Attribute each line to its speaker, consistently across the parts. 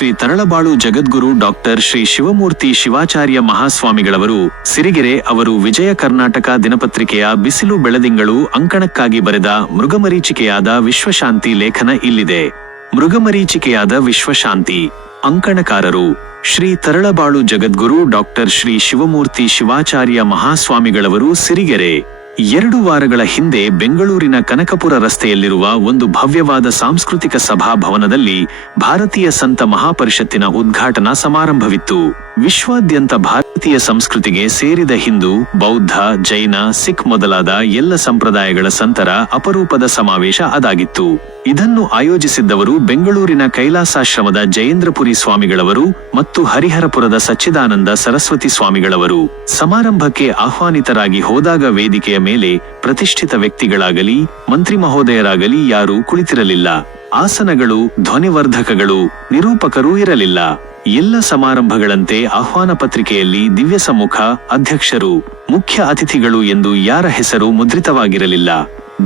Speaker 1: Shri Taralabalu Jagadguru doctor Shri Shivamurthy Shivacharya ಮಹಾಸ್ವಾಮಿಗಳವರು, ಸಿರಿಗೆರೆ ಅವರು ವಿಜಯ ಕರ್ನಾಟಕ ದಿನಪತ್ರಿಕೆಯ ಬಿಸಿಲು ಬೆಳದಿಂಗಳು ಅಂಕಣಕ್ಕಾಗಿ ಬರೆದ ಮೃಗಮರೀಚಿಕೆಯಾದ ವಿಶ್ವಶಾಂತಿ ಲೇಖನ ಇಲ್ಲಿದೆ. ಮೃಗಮರೀಚಿಕೆಯಾದ ವಿಶ್ವಶಾಂತಿ, ಅಂಕಣಕಾರರು ಶ್ರೀ ತರಳಬಾಳು ಜಗದ್ಗುರು ಡಾಕ್ಟರ್ ಶ್ರೀ ಶಿವಮೂರ್ತಿ ಶಿವಾಚಾರ್ಯ ಮಹಾಸ್ವಾಮಿಗಳವರು ಸಿರಿಗೆರೆ. ಎರಡು ವಾರಗಳ ಹಿಂದೆ ಬೆಂಗಳೂರಿನ ಕನಕಪುರ ರಸ್ತೆಯಲ್ಲಿರುವ ಒಂದು ಭವ್ಯವಾದ ಸಾಂಸ್ಕೃತಿಕ ಸಭಾಭವನದಲ್ಲಿ ಭಾರತೀಯ ಸಂತ ಮಹಾಪರಿಷತ್ತಿನ ಉದ್ಘಾಟನಾ ಸಮಾರಂಭವಿತ್ತು. ವಿಶ್ವಾದ್ಯಂತ ಭಾರತೀಯ ಸಂಸ್ಕೃತಿಗೆ ಸೇರಿದ ಹಿಂದೂ, ಬೌದ್ಧ, ಜೈನ, ಸಿಖ್ ಮೊದಲಾದ ಎಲ್ಲ ಸಂಪ್ರದಾಯಗಳ ಸಂತರ ಅಪರೂಪದ ಸಮಾವೇಶ ಅದಾಗಿತ್ತು. ಇದನ್ನು ಆಯೋಜಿಸಿದ್ದವರು ಬೆಂಗಳೂರಿನ ಕೈಲಾಸಾಶ್ರಮದ ಜಯೇಂದ್ರಪುರಿ ಸ್ವಾಮಿಗಳವರು ಮತ್ತು ಹರಿಹರಪುರದ ಸಚ್ಚಿದಾನಂದ ಸರಸ್ವತಿ ಸ್ವಾಮಿಗಳವರು. ಸಮಾರಂಭಕ್ಕೆ ಆಹ್ವಾನಿತರಾಗಿ ಹೋದಾಗ ವೇದಿಕೆಯ ಮೇಲೆ ಪ್ರತಿಷ್ಠಿತ ವ್ಯಕ್ತಿಗಳಾಗಲಿ, ಮಂತ್ರಿ ಮಹೋದಯರಾಗಲಿ ಯಾರೂ ಕುಳಿತಿರಲಿಲ್ಲ. ಆಸನಗಳು, ಧ್ವನಿವರ್ಧಕಗಳು, ನಿರೂಪಕರೂ ಇರಲಿಲ್ಲ. ಎಲ್ಲ ಸಮಾರಂಭಗಳಂತೆ ಆಹ್ವಾನ ಪತ್ರಿಕೆಯಲ್ಲಿ ದಿವ್ಯ ಸಮ್ಮುಖ ಅಧ್ಯಕ್ಷರು, ಮುಖ್ಯ ಅತಿಥಿಗಳು ಎಂದು ಯಾರ ಹೆಸರು ಮುದ್ರಿತವಾಗಿರಲಿಲ್ಲ.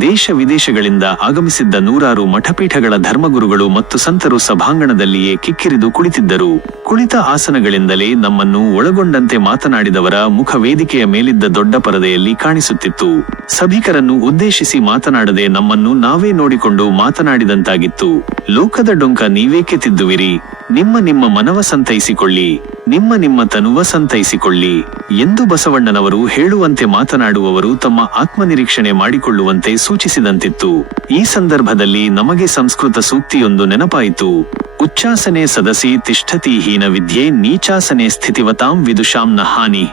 Speaker 1: ದೇಶ ವಿದೇಶಗಳಿಂದ ಆಗಮಿಸಿದ್ದ ನೂರಾರು ಮಠಪೀಠಗಳ ಧರ್ಮಗುರುಗಳು ಮತ್ತು ಸಂತರು ಸಭಾಂಗಣದಲ್ಲಿಯೇ ಕಿಕ್ಕಿರಿದು ಕುಳಿತಿದ್ದರು. ಕುಳಿತ ಆಸನಗಳಿಂದಲೇ ನಮ್ಮನ್ನು ಒಳಗೊಂಡಂತೆ ಮಾತನಾಡಿದವರ ಮುಖ ವೇದಿಕೆಯ ಮೇಲಿದ್ದ ದೊಡ್ಡ ಪರದೆಯಲ್ಲಿ ಕಾಣಿಸುತ್ತಿತ್ತು. ಸಭಿಕರನ್ನು ಉದ್ದೇಶಿಸಿ ಮಾತನಾಡದೆ ನಮ್ಮನ್ನು ನಾವೇ ನೋಡಿಕೊಂಡು ಮಾತನಾಡಿದಂತಾಗಿತ್ತು. ಲೋಕದ ಡೊಂಕ ನೀವೇಕೆ ತಿದ್ದುವಿರಿ ನಿಮ್ಮ ನಿಮ್ಮ ಮನವ ಸಂತೈಸಿಕೊಳ್ಳಿ, ನಿಮ್ಮ ನಿಮ್ಮ ತನುವ ಸಂತೈಸಿಕೊಳ್ಳಿ ಎಂದು ಬಸವಣ್ಣನವರು ಹೇಳುವಂತೆ ಮಾತನಾಡುವವರು ತಮ್ಮ ಆತ್ಮನಿರೀಕ್ಷಣೆ ಮಾಡಿಕೊಳ್ಳುವಂತೆ ಸೂಚಿಸಿದಂತಿತ್ತು. ಈ ಸಂದರ್ಭದಲ್ಲಿ ನಮಗೆ ಸಂಸ್ಕೃತ ಸೂಕ್ತಿಯೊಂದು ನೆನಪಾಯಿತು. ಉಚ್ಚಾಸನೆ ಸದಸಿ ತಿಷ್ಠತಿ ಹೀನ ವಿದ್ಯೆ ನೀಚಾಸನೆ ಸ್ಥಿತಿವತಾಂ ವಿದುಷಾಂ ನ ಹಾನಿ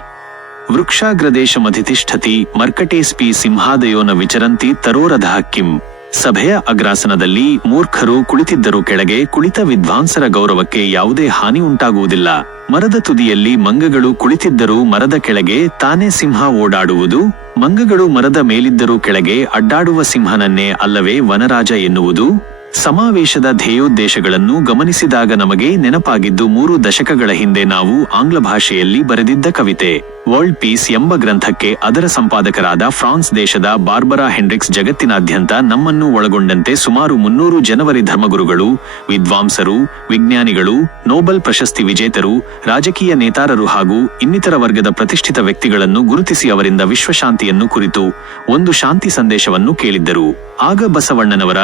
Speaker 1: ವೃಕ್ಷಾಗ್ರದೇಶಮಧಿತಿಷ್ಠತಿ ಮರ್ಕಟೇಸ್ಪಿ ಸಿಂಹಾದಯೋನ ವಿಚರಂತಿ ತರೋರಧ ಕಿಂ ಸಭೆಯ ಅಗ್ರಾಸನದಲ್ಲಿ ಮೂರ್ಖರು ಕುಳಿತಿದ್ದರು ಕೆಳಗೆ ಕುಳಿತ ವಿದ್ವಾಂಸರ ಗೌರವಕ್ಕೆ ಯಾವುದೇ ಹಾನಿ ಉಂಟಾಗುವುದಿಲ್ಲ. ಮರದ ತುದಿಯಲ್ಲಿ ಮಂಗಗಳು ಕುಳಿತಿದ್ದರೂ ಮರದ ಕೆಳಗೆ ತಾನೇ ಸಿಂಹ ಓಡಾಡುವುದು, ಮಂಗಗಳು ಮರದ ಮೇಲಿದ್ದರೂ ಕೆಳಗೆ ಅಡ್ಡಾಡುವ ಸಿಂಹನನ್ನೇ ಅಲ್ಲವೇ ವನರಾಜ ಎನ್ನುವುದು. ಸಮಾವೇಶದ ಧ್ಯೇಯೋದ್ದೇಶಗಳನ್ನು ಗಮನಿಸಿದಾಗ ನಮಗೆ ನೆನಪಾಗಿದ್ದು ಮೂರು ದಶಕಗಳ ಹಿಂದೆ ನಾವು ಆಂಗ್ಲ ಭಾಷೆಯಲ್ಲಿ ಬರೆದಿದ್ದ ಕವಿತೆ. ವರ್ಲ್ಡ್ ಪೀಸ್ ಎಂಬ ಗ್ರಂಥಕ್ಕೆ ಅದರ ಸಂಪಾದಕರಾದ ಫ್ರಾನ್ಸ್ ದೇಶದ ಬಾರ್ಬರಾ ಹೆಂಡ್ರಿಕ್ಸ್ ಜಗತ್ತಿನಾದ್ಯಂತ ನಮ್ಮನ್ನು ಒಳಗೊಂಡಂತೆ ಸುಮಾರು ಮುನ್ನೂರು ಜನವರಿ ಧರ್ಮಗುರುಗಳು, ವಿದ್ವಾಂಸರು, ವಿಜ್ಞಾನಿಗಳು, ನೋಬೆಲ್ ಪ್ರಶಸ್ತಿ ವಿಜೇತರು, ರಾಜಕೀಯ ನೇತಾರರು ಹಾಗೂ ಇನ್ನಿತರ ವರ್ಗದ ಪ್ರತಿಷ್ಠಿತ ವ್ಯಕ್ತಿಗಳನ್ನು ಗುರುತಿಸಿ ಅವರಿಂದ ವಿಶ್ವಶಾಂತಿಯನ್ನು ಕುರಿತು ಒಂದು ಶಾಂತಿ ಸಂದೇಶವನ್ನು ಕೇಳಿದ್ದರು. ಆಗ ಬಸವಣ್ಣನವರ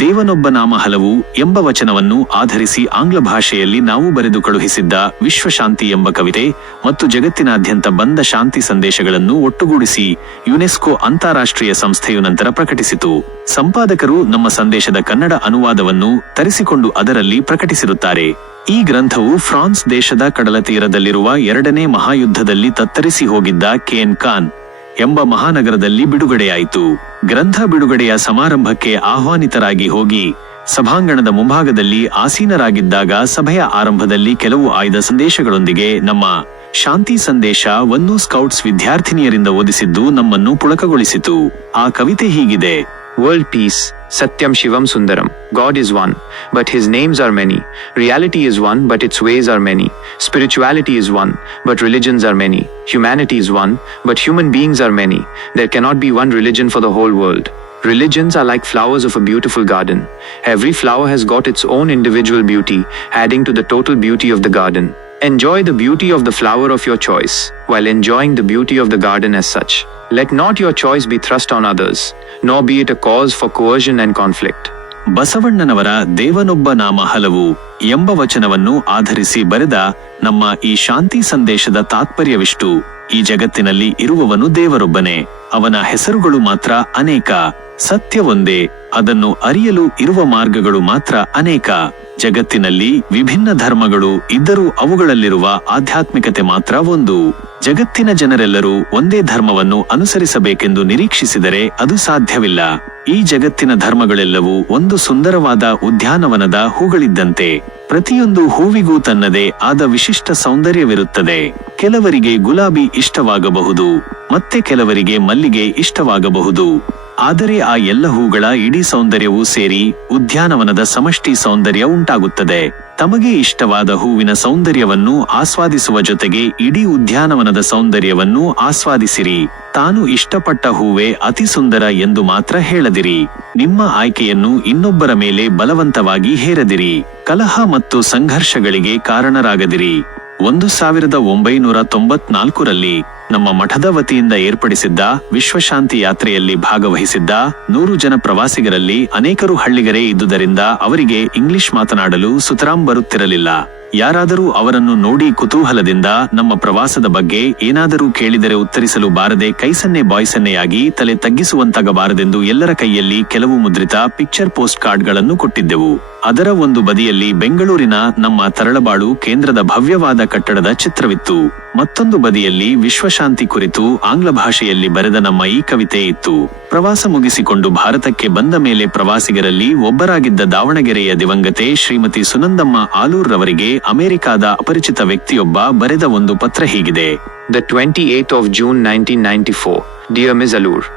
Speaker 1: ದೇವನೊಬ್ಬ ನಾಮ ಹಲವು ಎಂಬ ವಚನವನ್ನು ಆಧರಿಸಿ ಆಂಗ್ಲ ಭಾಷೆಯಲ್ಲಿ ನಾವು ಬರೆದು ಕಳುಹಿಸಿದ್ದ ವಿಶ್ವಶಾಂತಿ ಎಂಬ ಕವಿತೆ ಮತ್ತು ಜಗತ್ತಿನಾದ್ಯಂತ ಬಂದ ಶಾಂತಿ ಸಂದೇಶಗಳನ್ನು ಒಟ್ಟುಗೂಡಿಸಿ ಯುನೆಸ್ಕೋ ಅಂತಾರಾಷ್ಟ್ರೀಯ ಸಂಸ್ಥೆಯು ನಂತರ ಪ್ರಕಟಿಸಿತು. ಸಂಪಾದಕರು ನಮ್ಮ ಸಂದೇಶದ ಕನ್ನಡ ಅನುವಾದವನ್ನು ತರಿಸಿಕೊಂಡು ಅದರಲ್ಲಿ ಪ್ರಕಟಿಸಿರುತ್ತಾರೆ. ಈ ಗ್ರಂಥವು ಫ್ರಾನ್ಸ್ ದೇಶದ ಕಡಲ ತೀರದಲ್ಲಿರುವ ಎರಡನೇ ಮಹಾಯುದ್ಧದಲ್ಲಿ ತತ್ತರಿಸಿ ಹೋಗಿದ್ದ ಕೇನ್ ಖಾನ್ ಎಂಬ ಮಹಾನಗರದಲ್ಲಿ ಬಿಡುಗಡೆಯಾಯಿತು. ಗ್ರಂಥ ಬಿಡುಗಡೆಯ ಸಮಾರಂಭಕ್ಕೆ ಆಹ್ವಾನಿತರಾಗಿ ಹೋಗಿ ಸಭಾಂಗಣದ ಮುಂಭಾಗದಲ್ಲಿ ಆಸೀನರಾಗಿದ್ದಾಗ ಸಭೆಯ ಆರಂಭದಲ್ಲಿ ಕೆಲವು ಆಯ್ದ ಸಂದೇಶಗಳೊಂದಿಗೆ ನಮ್ಮ ಶಾಂತಿ ಸಂದೇಶ ಒಂದು ಸ್ಕೌಟ್ಸ್ ವಿದ್ಯಾರ್ಥಿನಿಯರಿಂದ ಓದಿಸಿದ್ದು ನಮ್ಮನ್ನು ಪುಳಕಗೊಳಿಸಿತು. ಆ ಕವಿತೆ ಹೀಗಿದೆ.
Speaker 2: ವರ್ಲ್ಡ್ ಪೀಸ್ ಸತ್ಯಂ ಶಿವಂ ಸುಂದರಂ God is one but his names are many reality is one but its ways are many spirituality is one but religions are many humanity is one but human beings are many there cannot be one religion for the whole world religions are like flowers of a beautiful garden every flower has got its own individual beauty adding to the total beauty of the garden Enjoy the beauty of the flower of your choice, while enjoying the beauty of the garden as such. Let not your choice be thrust on others, nor be it a cause for coercion and conflict.
Speaker 1: ಬಸವಣ್ಣನವರ ದೇವನೊಬ್ಬ ನಾಮ ಹಲವು ಎಂಬ ವಚನವನ್ನು ಆಧರಿಸಿ ಬರೆದ ನಮ್ಮ ಈ ಶಾಂತಿ ಸಂದೇಶದ ತಾತ್ಪರ್ಯವಿಷ್ಟು ಈ ಜಗತ್ತಿನಲ್ಲಿ ಇರುವವನು ದೇವರೊಬ್ಬನೇ ಅವನ ಹೆಸರುಗಳು ಮಾತ್ರ ಅನೇಕ ಸತ್ಯವೊಂದೇ ಅದನ್ನು ಅರಿಯಲು ಇರುವ ಮಾರ್ಗಗಳು ಮಾತ್ರ ಅನೇಕ ಜಗತ್ತಿನಲ್ಲಿ ವಿಭಿನ್ನ ಧರ್ಮಗಳು ಇದ್ದರೂ ಅವುಗಳಲ್ಲಿರುವ ಆಧ್ಯಾತ್ಮಿಕತೆ ಮಾತ್ರ ಒಂದು. ಜಗತ್ತಿನ ಜನರೆಲ್ಲರೂ ಒಂದೇ ಧರ್ಮವನ್ನು ಅನುಸರಿಸಬೇಕೆಂದು ನಿರೀಕ್ಷಿಸಿದರೆ ಅದು ಸಾಧ್ಯವಿಲ್ಲ. ಈ ಜಗತ್ತಿನ ಧರ್ಮಗಳೆಲ್ಲವೂ ಒಂದು ಸುಂದರವಾದ ಉದ್ಯಾನವನದ ಹೂಗಳಿದ್ದಂತೆ. ಪ್ರತಿಯೊಂದು ಹೂವಿಗೂ ತನ್ನದೇ ಆದ ವಿಶಿಷ್ಟ ಸೌಂದರ್ಯವಿರುತ್ತದೆ. ಕೆಲವರಿಗೆ ಗುಲಾಬಿ ಇಷ್ಟವಾಗಬಹುದು, ಮತ್ತೆ ಕೆಲವರಿಗೆ ಮಲ್ಲಿಗೆ ಇಷ್ಟವಾಗಬಹುದು. ಆದರೆ ಆ ಎಲ್ಲ ಹೂಗಳ ಇಡೀ ಸೌಂದರ್ಯವೂ ಸೇರಿ ಉದ್ಯಾನವನದ ಸಮಷ್ಟಿ ಸೌಂದರ್ಯ ಉಂಟಾಗುತ್ತದೆ. ತಮಗೆ ಇಷ್ಟವಾದ ಹೂವಿನ ಸೌಂದರ್ಯವನ್ನು ಆಸ್ವಾದಿಸುವ ಜೊತೆಗೆ ಇಡೀ ಉದ್ಯಾನವನದ ಸೌಂದರ್ಯವನ್ನು ಆಸ್ವಾದಿಸಿರಿ. ತಾನು ಇಷ್ಟಪಟ್ಟ ಹೂವೆ ಅತಿ ಸುಂದರ ಎಂದು ಮಾತ್ರ ಹೇಳದಿರಿ. ನಿಮ್ಮ ಆಯ್ಕೆಯನ್ನು ಇನ್ನೊಬ್ಬರ ಮೇಲೆ ಬಲವಂತವಾಗಿ ಹೇರದಿರಿ. ಕಲಹ ಮತ್ತು ಸಂಘರ್ಷಗಳಿಗೆ ಕಾರಣರಾಗದಿರಿ. ಒಂದು ಸಾವಿರದ ಒಂಬೈನೂರ ತೊಂಬತ್ನಾಲ್ಕರಲ್ಲಿ ನಮ್ಮ ಮಠದ ವತಿಯಿಂದ ಏರ್ಪಡಿಸಿದ್ದ ವಿಶ್ವಶಾಂತಿ ಯಾತ್ರೆಯಲ್ಲಿ ಭಾಗವಹಿಸಿದ್ದ ನೂರು ಜನ ಪ್ರವಾಸಿಗರಲ್ಲಿ ಅನೇಕರು ಹಳ್ಳಿಗರೇ ಇದ್ದುದರಿಂದ ಅವರಿಗೆ ಇಂಗ್ಲಿಷ್ ಮಾತನಾಡಲು ಸುತರಾಂ ಬರುತ್ತಿರಲಿಲ್ಲ. ಯಾರಾದರೂ ಅವರನ್ನು ನೋಡಿ ಕುತೂಹಲದಿಂದ ನಮ್ಮ ಪ್ರವಾಸದ ಬಗ್ಗೆ ಏನಾದರೂ ಕೇಳಿದರೆ ಉತ್ತರಿಸಲು ಬಾರದೆ ಕೈಸನ್ನೆ ಬಾಯ್ಸನ್ನೆಯಾಗಿ ತಲೆ ತಗ್ಗಿಸುವಂತಾಗಬಾರದೆಂದು ಎಲ್ಲರ ಕೈಯಲ್ಲಿ ಕೆಲವು ಮುದ್ರಿತ ಪಿಕ್ಚರ್ ಪೋಸ್ಟ್ ಕಾರ್ಡ್ಗಳನ್ನು ಕೊಟ್ಟಿದ್ದೆವು. ಅದರ ಒಂದು ಬದಿಯಲ್ಲಿ ಬೆಂಗಳೂರಿನ ನಮ್ಮ ತರಳಬಾಳು ಕೇಂದ್ರದ ಭವ್ಯವಾದ ಕಟ್ಟಡದ ಚಿತ್ರವಿತ್ತು. ಮತ್ತೊಂದು ಬದಿಯಲ್ಲಿ ವಿಶ್ವಶಾಂತಿ ಕುರಿತು ಆಂಗ್ಲ ಭಾಷೆಯಲ್ಲಿ ಬರೆದ ನಮ್ಮ ಈ ಕವಿತೆ ಇತ್ತು ಪ್ರವಾಸ ಮುಗಿಸಿಕೊಂಡು ಭಾರತಕ್ಕೆ ಬಂದ ಮೇಲೆ ಪ್ರವಾಸಿಗರಲ್ಲಿ ಒಬ್ಬರಾಗಿದ್ದ ದಾವಣಗೆರೆಯ ದಿವಂಗತೆ ಶ್ರೀಮತಿ ಸುನಂದಮ್ಮ ಆಲೂರ್ ರವರಿಗೆ ಅಮೆರಿಕಾದ ಅಪರಿಚಿತ ವ್ಯಕ್ತಿಯೊಬ್ಬ ಬರೆದ ಒಂದು ಪತ್ರ ಹೀಗಿದೆ
Speaker 2: the 28th nineteen ninety 1994. Dear miss Alur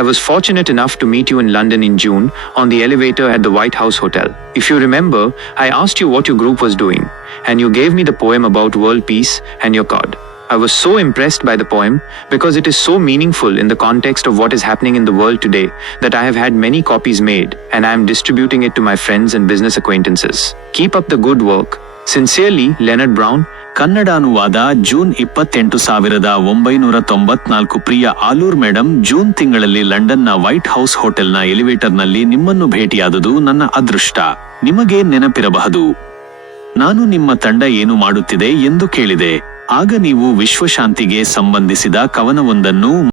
Speaker 2: I was fortunate enough to meet you in London in June on the elevator at the White House Hotel. If you remember, I asked you what your group was doing, and you gave me the poem about world peace and your card. I was so impressed by the poem because it is so meaningful in the context of what is happening in the world today that I have had many copies made and I am distributing it to my friends and business acquaintances. Keep up the good work. Sincerely, Leonard Brown,
Speaker 1: Kannada ಅನುವಾದ June ಇಪ್ಪತ್ತೆಂಟು ಸಾವಿರದ ಒಂಬೈನೂರ ತೊಂಬತ್ನಾಲ್ಕು ಪ್ರಿಯ Alur madam June ತಿಂಗಳಲ್ಲಿ ಲಂಡನ್ನ white house ಹೋಟೆಲ್ನ ಎಲಿವೇಟರ್ನಲ್ಲಿ ನಿಮ್ಮನ್ನು ಭೇಟಿಯಾದುದು ನನ್ನ ಅದೃಷ್ಟ ನಿಮಗೆ ನೆನಪಿರಬಹುದು ನಾನು ನಿಮ್ಮ ತಂಡ ಏನು ಮಾಡುತ್ತಿದೆ ಎಂದು ಕೇಳಿದೆ ಆಗ ನೀವು ವಿಶ್ವಶಾಂತಿಗೆ ಸಂಬಂಧಿಸಿದ ಕವನವೊಂದನ್ನು